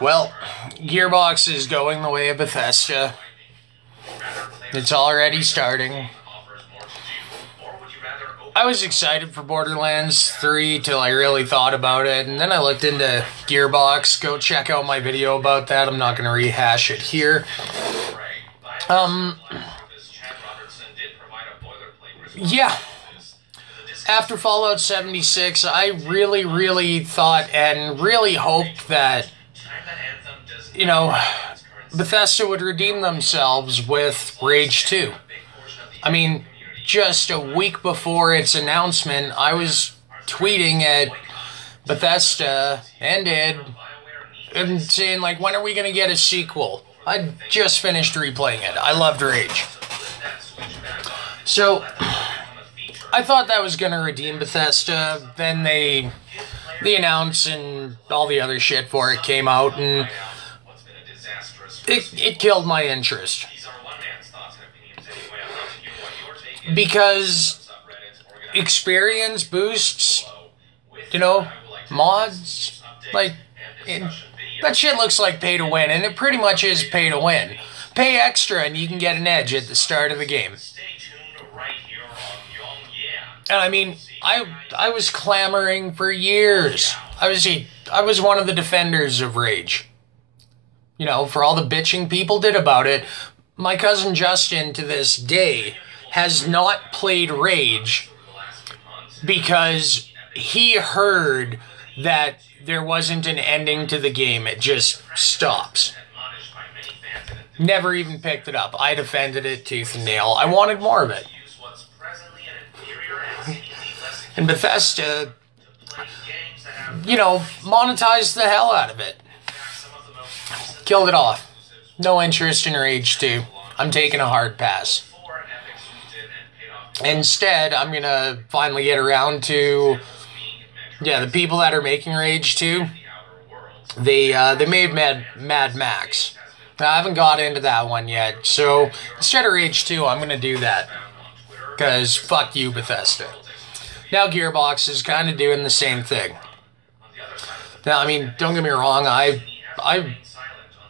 Well, Gearbox is going the way of Bethesda. It's already starting. I was excited for Borderlands 3 till I really thought about it, and then I looked into Gearbox. Go check out my video about that. I'm not going to rehash it here. Yeah. After Fallout 76, I really thought and really hoped that, you know, Bethesda would redeem themselves with Rage 2. I mean, just a week before its announcement, I was tweeting at Bethesda and Ed and saying, like, when are we going to get a sequel? I just finished replaying it. I loved Rage. So I thought that was going to redeem Bethesda. Then they announced and all the other shit for it came out, and it killed my interest. Because experience boosts, you know, mods, like, that shit looks like pay to win, and it pretty much is pay to win. Pay extra and you can get an edge at the start of the game. And I mean, I was clamoring for years. I was one of the defenders of Rage. You know, for all the bitching people did about it. My cousin Justin, to this day, has not played Rage because he heard that there wasn't an ending to the game. It just stops. Never even picked it up. I defended it tooth and nail. I wanted more of it. And Bethesda, you know, monetized the hell out of it. Killed it off. No interest in Rage 2. I'm taking a hard pass. Instead, I'm going to finally get around to, the people that are making Rage 2. They made Mad Max. Now, I haven't got into that one yet, so instead of Rage 2, I'm going to do that. Because fuck you, Bethesda. Now Gearbox is kind of doing the same thing. Now, I mean, don't get me wrong, I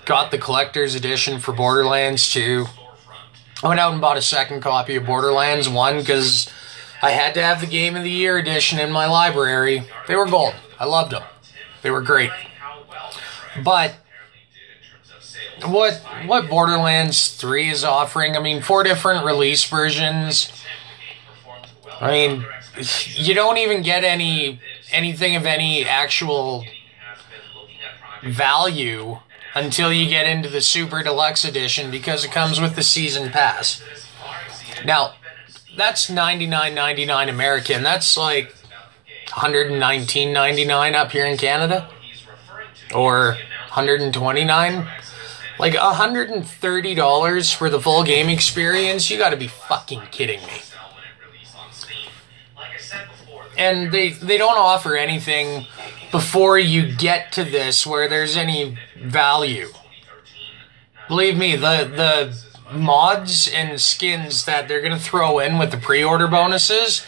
got the collector's edition for Borderlands 2. I went out and bought a second copy of Borderlands 1 because I had to have the Game of the Year edition in my library. They were gold. I loved them. They were great. But what Borderlands 3 is offering, I mean, 4 different release versions. I mean, you don't even get anything of any actual value until you get into the Super Deluxe Edition because it comes with the Season Pass. Now, that's $99.99 American. That's like $119.99 up here in Canada. Or $129. Like $130 for the full game experience? You gotta be fucking kidding me. And they don't offer anything before you get to this where there's any value. Believe me, the mods and skins that they're going to throw in with the pre-order bonuses,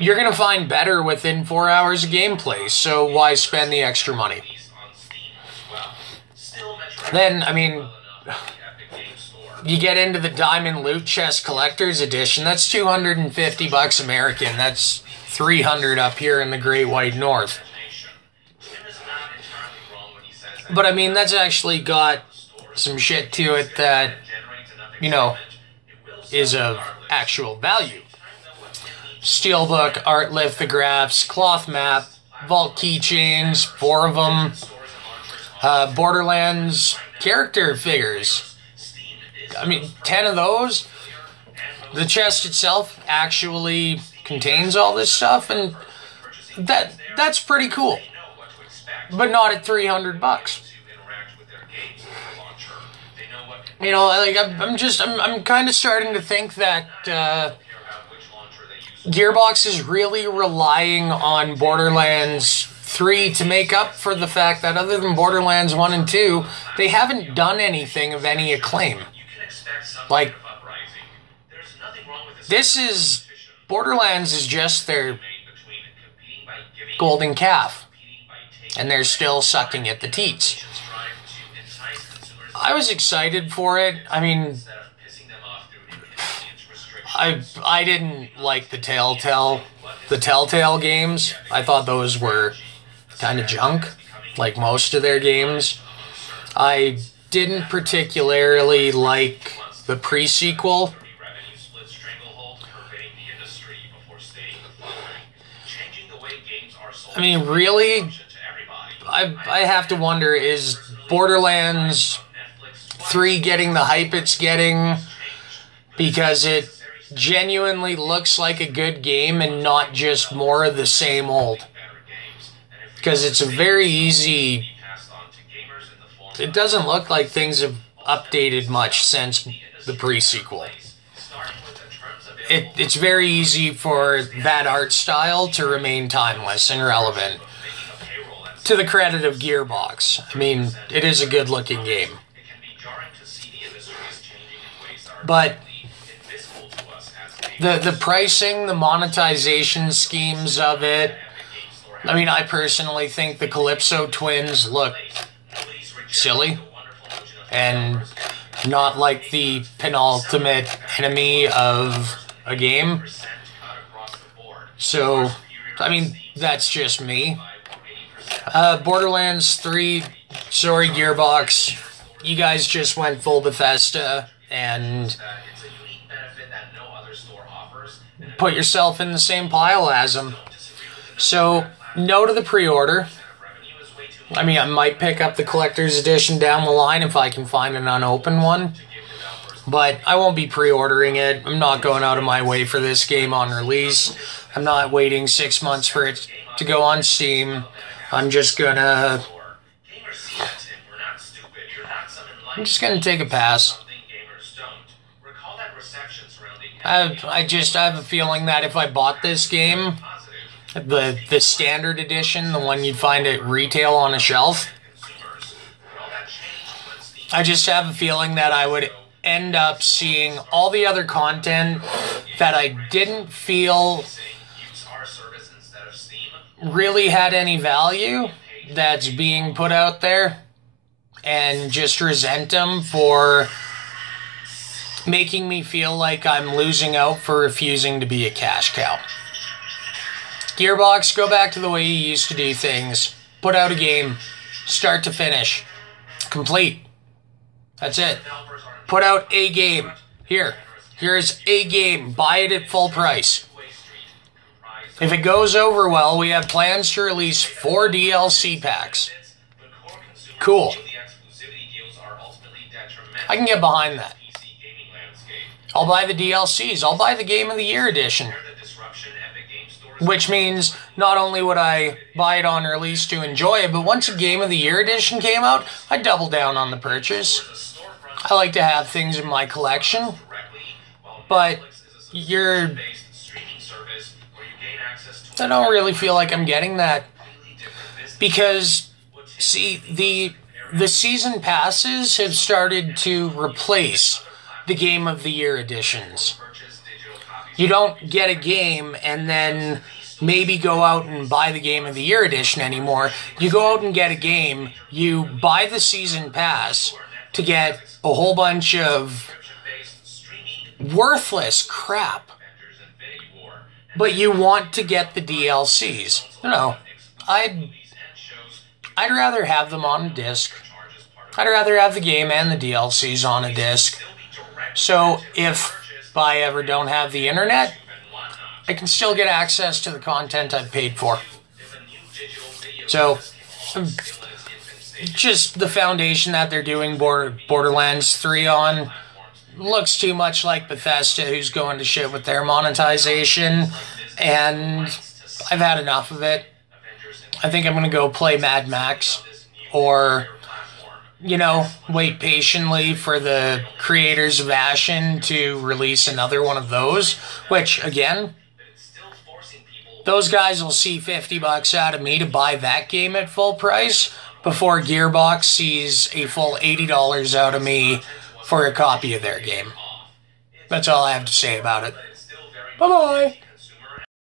you're going to find better within 4 hours of gameplay, so why spend the extra money? Then, I mean, you get into the Diamond Loot Chest Collector's Edition, that's $250 American, that's $300 up here in the Great White North. But I mean, that's actually got some shit to it that, you know, is of actual value. Steelbook, art lithographs, cloth map, vault keychains, 4 of them, Borderlands character figures. I mean, 10 of those. The chest itself actually contains all this stuff, and that's pretty cool. But not at $300. You know, like I'm kind of starting to think that Gearbox is really relying on Borderlands 3 to make up for the fact that other than Borderlands 1 and 2, they haven't done anything of any acclaim. Like, Borderlands is just their golden calf. and they're still sucking at the teats. I was excited for it. I mean, I didn't like the Telltale games. I thought those were kind of junk, like most of their games. I didn't particularly like the pre-sequel. I mean, really, I have to wonder, is Borderlands 3 getting the hype it's getting because it genuinely looks like a good game and not just more of the same old? Because it's a very easy... It doesn't look like things have updated much since the pre-sequel. It's very easy for that art style to remain timeless and relevant. To the credit of Gearbox. I mean, it is a good-looking game. But the pricing, the monetization schemes of it, I mean, I personally think the Calypso twins look silly and not like the penultimate enemy of a game. So, I mean, that's just me. Borderlands 3, sorry Gearbox, you guys just went full Bethesda and put yourself in the same pile as them. So, no to the pre-order. I mean, I might pick up the collector's edition down the line if I can find an unopened one. But I won't be pre-ordering it. I'm not going out of my way for this game on release. I'm not waiting 6 months for it to go on Steam. I'm just gonna take a pass. I have a feeling that if I bought this game, the standard edition, the one you'd find at retail on a shelf, I just have a feeling that I would end up seeing all the other content that I didn't feel really had any value that's being put out there, and just resent them for making me feel like I'm losing out for refusing to be a cash cow. Gearbox, go back to the way you used to do things. Put out a game, start to finish, complete. That's it. Put out a game. Here's a game. Buy it at full price. If it goes over well, we have plans to release 4 DLC packs. Cool. I can get behind that. I'll buy the DLCs. I'll buy the Game of the Year edition. Which means not only would I buy it on release to enjoy it, but once a Game of the Year edition came out, I'd double down on the purchase. I like to have things in my collection. But I don't really feel like I'm getting that. Because, see, the season passes have started to replace the Game of the Year editions. You don't get a game and then maybe go out and buy the Game of the Year edition anymore. You go out and get a game, you buy the season pass to get a whole bunch of worthless crap. But you want to get the DLCs. No, I'd rather have them on a disc. I'd rather have the game and the DLCs on a disc. So if I ever don't have the internet, I can still get access to the content I've paid for. So, just the foundation that they're doing Borderlands 3 on looks too much like Bethesda, who's going to shit with their monetization, and I've had enough of it. I think I'm going to go play Mad Max, or, you know, wait patiently for the creators of Ashen to release another one of those, which, again, those guys will see $50 out of me to buy that game at full price before Gearbox sees a full $80 out of me for a copy of their game. That's all I have to say about it. Bye-bye.